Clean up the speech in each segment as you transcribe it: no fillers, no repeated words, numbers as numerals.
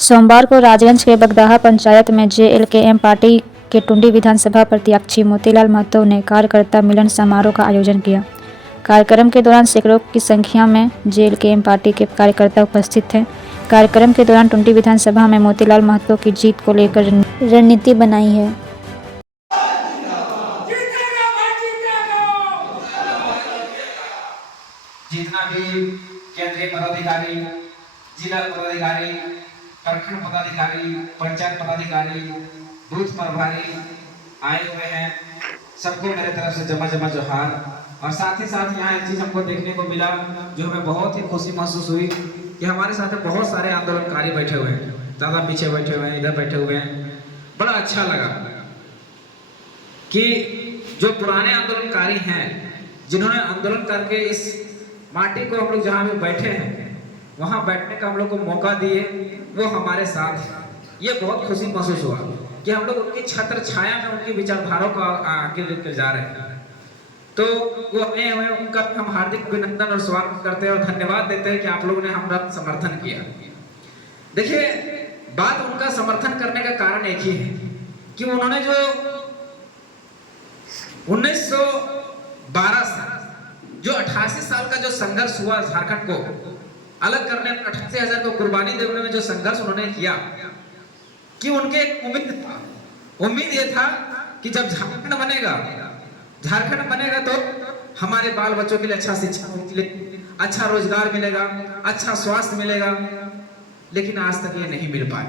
सोमवार को राजगंज के बगदाहा पंचायत में जेएलकेएम पार्टी के टुंडी विधानसभा प्रत्याशी मोतीलाल महतो ने कार्यकर्ता मिलन समारोह का आयोजन किया। कार्यक्रम के दौरान सैकड़ों की संख्या में जेएलकेएम पार्टी के कार्यकर्ता उपस्थित थे। कार्यक्रम के दौरान टुंडी विधानसभा में मोतीलाल महतो की जीत को लेकर रणनीति बनाई है। जितना भी केंद्रीय पदाधिकारी, जिला पदाधिकारी, प्रखंड पदाधिकारी, पंचायत पदाधिकारी, बूथ प्रभारी आए हुए हैं, सबको मेरे तरफ से जमा जोहार। और साथ ही साथ यहाँ एक चीज हमको देखने को मिला जो हमें बहुत ही खुशी महसूस हुई कि हमारे साथ बहुत सारे आंदोलनकारी बैठे हुए हैं, ज्यादा पीछे बैठे हुए हैं, इधर बैठे हुए हैं। बड़ा अच्छा लगा कि जो पुराने आंदोलनकारी हैं, जिन्होंने आंदोलन करके इस माटी को हम लोग जहाँ भी बैठे हैं वहाँ बैठने का हम लोग को मौका दिए, वो हमारे साथ। ये बहुत खुशी महसूस हुआ कि हम लोग उनकी छत्र छाया में उनकी विचारधाराओं को आगे लेकर जा रहे हैं। तो वो हमें उनका हम हार्दिक अभिनंदन और स्वागत करते हैं और धन्यवाद देते हैं कि आप लोगों ने हमारा समर्थन किया। देखिए, बात उनका समर्थन करने का कारण एक ही है कि उन्होंने जो 1912 से जो 88 साल का जो संघर्ष हुआ झारखंड को अलग करने में, 88,000 को कुर्बानी देने में जो संघर्ष उन्होंने किया, कि उनके एक उम्मीद ये था कि जब झारखंड बनेगा तो हमारे बाल बच्चों के लिए अच्छा शिक्षा मिलेगी, अच्छा रोजगार मिलेगा, अच्छा स्वास्थ्य मिलेगा। लेकिन आज तक ये नहीं मिल पाए।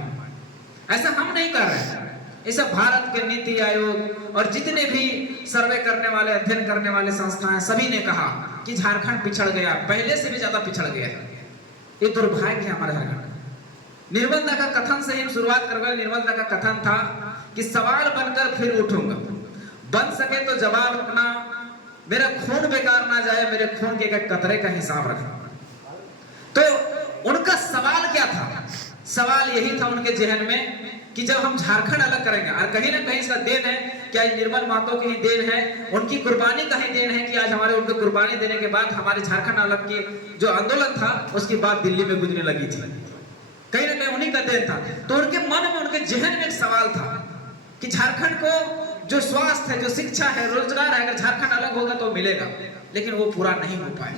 ऐसा हम नहीं कर रहे हैं, ऐसा भारत के नीति आयोग और जितने भी सर्वे करने वाले, अध्ययन करने वाले संस्थाएं, सभी ने कहा कि झारखंड पिछड़ गया, पहले से भी ज्यादा पिछड़ गया है। ये दुर्भाग्य है हमारे झारखंड। निर्मल दा का कथन से ही शुरुआत कर गए। निर्मल दा का कथन था कि सवाल बनकर फिर उठूंगा, बन सके तो जवाब अपना, मेरा खून बेकार ना जाए, मेरे खून के एक कतरे का हिसाब रखना। तो उनका सवाल क्या था? सवाल यही था उनके जहन में कि जब हम झारखंड अलग करेंगे, और कहीं ना कहीं इसका देन है, क्या निर्मल महतो की ही देन है, उनकी कुर्बानी का ही देन है कि आज हमारे उनको कुर्बानी देने के बाद हमारे झारखंड अलग की जो आंदोलन था उसकी बात दिल्ली में गुजरने लगी थी। कहीं ना कहीं उन्हीं का देन था। तो उनके मन में, उनके जहन में एक सवाल था कि झारखंड को जो स्वास्थ्य है, जो शिक्षा है, रोजगार है, अगर झारखंड अलग होगा तो मिलेगा, लेकिन वो पूरा नहीं हो पाए।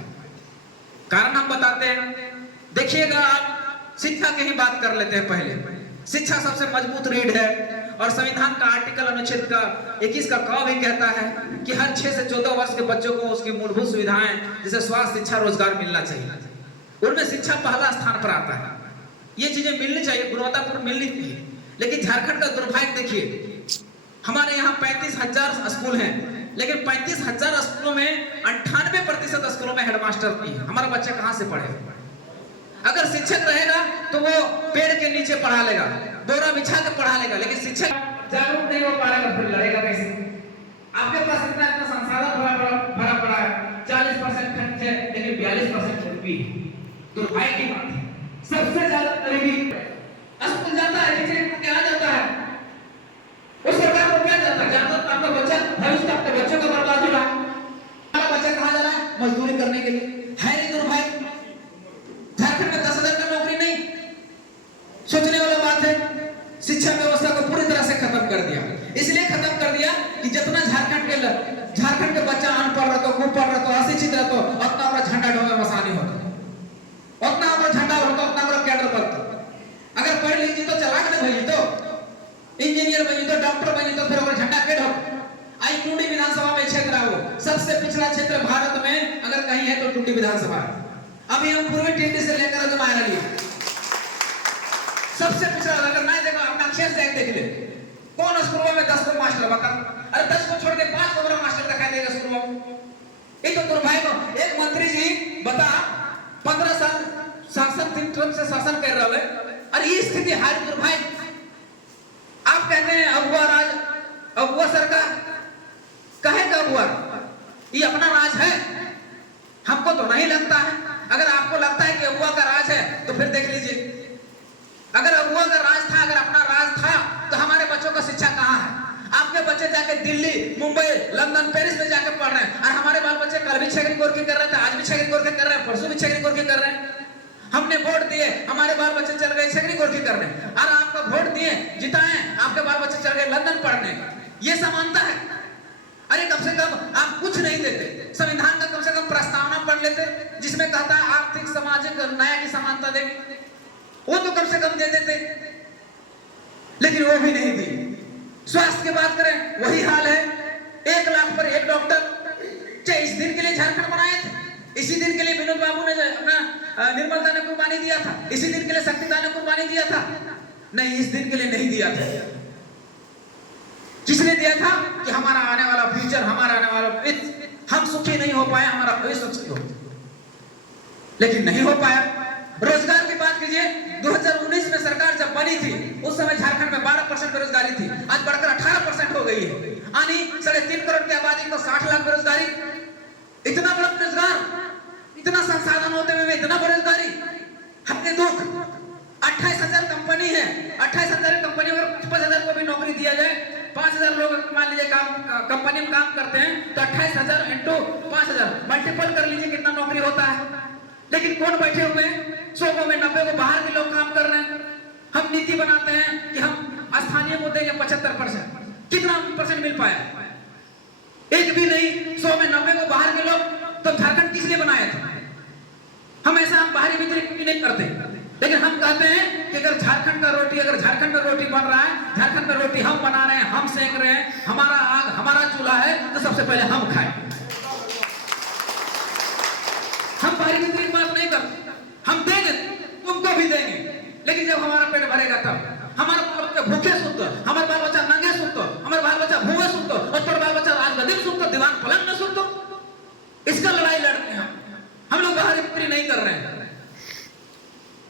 कारण हम बताते हैं। देखिएगा, आप शिक्षा की ही बात कर लेते हैं। पहले शिक्षा सबसे मजबूत रीढ़ है और संविधान का आर्टिकल अनुच्छेद का 21 का क भी कहता है कि हर 6 से 14 वर्ष के बच्चों को उसकी मूलभूत सुविधाएं जैसे स्वास्थ्य, शिक्षा, रोजगार मिलना चाहिए। उनमें शिक्षा पहला स्थान पर आता है। ये चीजें मिलनी चाहिए, गुणवत्तापूर्ण मिलनी चाहिए। लेकिन झारखंड का दुर्भाग्य देखिए, हमारे यहाँ 35,000 स्कूल हैं, लेकिन 35,000 स्कूलों में 98% स्कूलों में हेडमास्टर नहीं है। हमारा बच्चा कहाँ से पढ़ेगा? अगर शिक्षक रहेगा तो वो पेड़ के नीचे पढ़ा लेगा, बोरा बिछा के पढ़ा लेगा, लेकिन शिक्षक जागरूक नहीं हो पाएगा, फिर लड़ेगा कैसे? आपके पास इतना संसाधन भरा पड़ा है, 40% खर्च है लेकिन 42% गरीबी है। दुर्भाग्य की बात है। सबसे ज्यादा गरीबी स्कूल जाता है, टीचर को क्या जाता है, उस सरकार को क्या जाता है? जाता तो आपका बच्चा भविष्य, आपके बच्चों का बर्बाद हो रहा है। हमारा बच्चा कहाँ जा रहा है? मजदूरी करने के लिए। है नहीं दुर्भाग्य? झारखंड में 10,000 का नौकरी नहीं, सोचने वाला बात है। शिक्षा व्यवस्था को पूरी तरह से खत्म कर दिया। इसलिए खत्म कर दिया कि जितना झारखंड के बच्चा अनपढ़ रहता, कुपढ़ रहता, अशिक्षित रहता, उतना अपना झंडा ढोने में आसानी होता, उतना अपना झंडा होता, उतना अपना कैडर बनता। अगर पढ़ लीजिए तो चला के भेजी, तो इंजीनियर बनी, तो डॉक्टर बनी, तो फिर झंडा के ढो। आई टुंडी विधानसभा में क्षेत्र है, वो सबसे पिछड़ा क्षेत्र भारत में अगर कहीं है तो टुंडी विधानसभा है। अभी हम पूर्वी टिंडी से लेकर जमाया लिए सबसे पिछड़ा। अगर नहीं देखो, अपना खेत देख ले, कौन स्कूलों में 10 को मास्टर बता? अरे 10 को छोड़ के 5 को मास्टर दिखाई देगा स्कूलों में। ये तो दुर्भाग्य। एक मंत्री जी बता, 15 साल शासन, 3 टर्म से शासन कर रहे हैं, और ये स्थिति हाल दुर्भाग्य। आप कहते हैं अगुआ राज, अगुआ सरकार, कहे का अगुआ? ये अपना राज है? हमको तो नहीं लगता है। अगर आपको लगता है कि अगुआ का राज है तो फिर देख लीजिए, अगर अगुआ का राज था, अगर अपना राज था, तो हमारे बच्चों का शिक्षा कहाँ है? आपके बच्चे जाके दिल्ली, मुंबई, लंदन, पेरिस में जाके पढ़ रहे हैं, और हमारे बाल बच्चे कल भी 6 कोर के कर रहे थे, आज भी 6 कोर के कर रहे हैं, परसों भी 6 कोर के कर रहे हैं। हमने वोट दिए, हमारे बाल बच्चे चल गए सेकंड गोरखी करने, और आपका वोट दिए जिताए, आपके बाल बच्चे चल गए लंदन पढ़ने। ये समानता है? अरे कम से कम आप कुछ नहीं देते, संविधान का कम से कम प्रस्तावना पढ़ लेते जिसमें कहता है आर्थिक सामाजिक न्याय की समानता देंगे, वो तो कम से कम दे देते, लेकिन वो भी नहीं दी। स्वास्थ्य की बात करें वही हाल है, 1 लाख पर 1 डॉक्टर। चाहे इस दिन के लिए झारखंड बनाए थे, इसी दिन के लिए विनोद बाबू ने अपना निर्मलता ने कुर्बानी दिया था, इसी दिन के लिए शक्तिदा ने कुर्बानी दिया था? नहीं, इस दिन के लिए नहीं दिया था। किसने दिया था? कि हमारा आने वाला फ्यूचर, हमारा आने वाला भविष्य, हम सुखी नहीं हो पाए, हमारा भविष्य सुखी हो, लेकिन नहीं हो पाया। रोजगार की बात कीजिए, 2019 में सरकार जब बनी थी उस समय झारखंड में 12% बेरोजगारी थी, आज बढ़कर 18% हो गई है। यानी 3.5 करोड़ की आबादी को 60 लाख बेरोजगारी। इतना बड़ा बेरोजगार, इतना संसाधन होते हुए इतना बेरोजगारी, हमने दुख। 28,000 कंपनी है, 28,000 कंपनी और 55,000 को भी नौकरी दिया जाए, 5,000 लोग मान लीजिए काम कंपनी में काम करते हैं, तो 28,000 इंटू 5,000 मल्टीपल कर लीजिए कितना नौकरी होता है। लेकिन कौन बैठे हुए हैं? 100 में 90 को बाहर के लोग काम कर रहे हैं। हम नीति बनाते हैं कि हम स्थानीय को देंगे 75%, कितना % मिल पाया? एक भी नहीं। 100 में 90 को बाहर के लोग, तो झारखंड किस लिए बनाया था? हम ऐसा हम बाहरी मित्र नहीं करते, लेकिन हम कहते हैं कि अगर झारखंड का रोटी, अगर झारखंड में रोटी बन रहा है, झारखंड में रोटी हम बना रहे हैं, हम सेक रहे हैं, हमारा आग हमारा चूल्हा है, तो सबसे पहले हम खाएं। हम बाहरी मित्र की बात नहीं करते, हम देंगे, तुमको भी देंगे, लेकिन जब हमारा पेट भरेगा तब। हमारे बाल बच्चा भूखे सुनते, हमारे बाल बच्चा नंगे सुनते, हमारे बाल बच्चा भूखे सुनते, और तोड़ बाल बच्चा राजगद्दी सुनते, दीवान पलंग में सुनते। इसका लड़ाई लड़ते हैं हम लोग, बाहरी मित्र नहीं कर रहे हैं।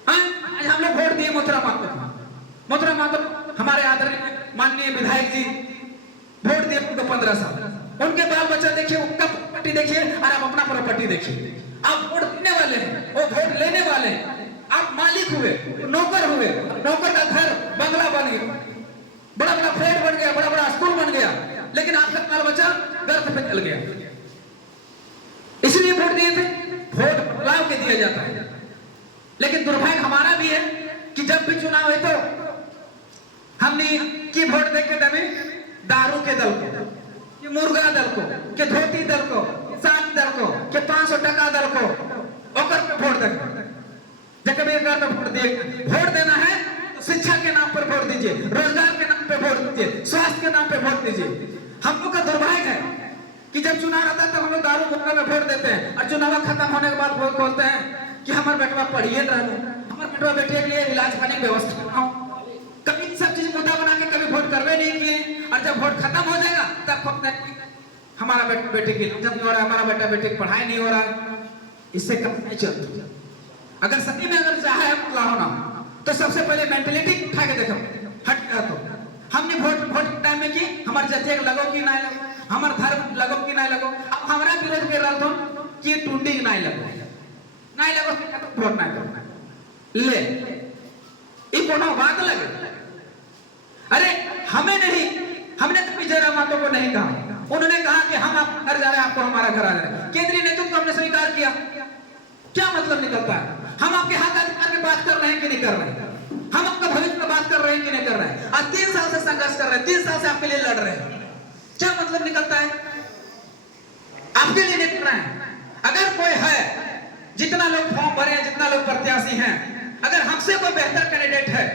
आज हम लोग वोट दिए मोथरा मातो, हमारे आदरणीय माननीय विधायक जी, वोट दिए उनको 15 साल। उनके बाल बच्चा देखिए, उनका प्रॉपर्टी देखिए, और आप अपना प्रॉपर्टी देखिए। आप वोट देने वाले हैं, वो वोट लेने वाले हैं, आप मालिक हुए, नौकर हुए, नौकर का घर बंगला बन गया, बड़ा बड़ा फ्लैट बन गया, बड़ा बड़ा स्कूल बन गया, लेकिन आपका बाल बच्चा गर्भ पे चल गया। इसलिए वोट दिए थे, वोट बदलाव के दिया जाता है। लेकिन दुर्भाग्य हमारा भी है कि जब भी चुनाव है तो हमने की वोट देके दबे दारू के दल को, कि मुर्गा दल को, कि धोती दल को, साथ दल को, कि 500 टका दल को, ओकर पे वोट देंगे। जब भी वोट दिए, वोट देना है तो शिक्षा के नाम पर वोट दीजिए, रोजगार के नाम पे वोट दीजिए, स्वास्थ्य के नाम पे वोट दीजिए। हम लोग का दुर्भाग्य है कि जब चुनाव आता है तो हम लोग दारू मुर्गा में वोट देते हैं, और चुनाव खत्म होने के बाद वोट बोलते हैं कि हमारे बेटवा पढ़िए रहे, हमारे बेटवा बेटे के लिए इलाज पानी की व्यवस्था बनाओ। कभी सब चीज मुद्दा बना के कभी वोट करवे नहीं किए, और जब वोट खत्म हो जाएगा तब हमारा बेटे की इलाज नहीं हो रहा है, हमारा बेटा बेटे की पढ़ाई नहीं हो रहा है। इससे कम नहीं चलता। अगर सही में अगर चाहे हम होना, तो सबसे पहले मेंटेलिटी उठा के देखो, हट गया तो हमने वोट टाइम में की हमारे जाति लगो कि नहीं लगो, हमारे धर्म लगो कि नहीं लगो। अब हमारा विरोध कर रहा था कि टुंडी नहीं लगो, नहीं लगो तो वोट नहीं करो ले, ये कोनो बात लगे। अरे हमें नहीं, हमने कभी जयराम मातो को नहीं कहा, उन्होंने कहा कि हम आप घर जा रहे हैं, आपको हमारा घर आ रहा है। केंद्रीय नेतृत्व हमने स्वीकार किया। क्या मतलब निकलता है? हम आपके हक अधिकार की बात कर रहे हैं कि नहीं कर रहे हैं? हम आपका भविष्य की बात कर रहे हैं कि नहीं कर रहे हैं? आज 3 साल से संघर्ष कर रहे हैं, 3 साल से आपके लिए लड़ रहे हैं। क्या मतलब निकलता है? आपके लिए नहीं कर रहे हैं। अगर कोई है, जितना लोग फॉर्म भरे हैं, जितना लोग प्रत्याशी हैं, अगर हमसे कोई बेहतर कैंडिडेट है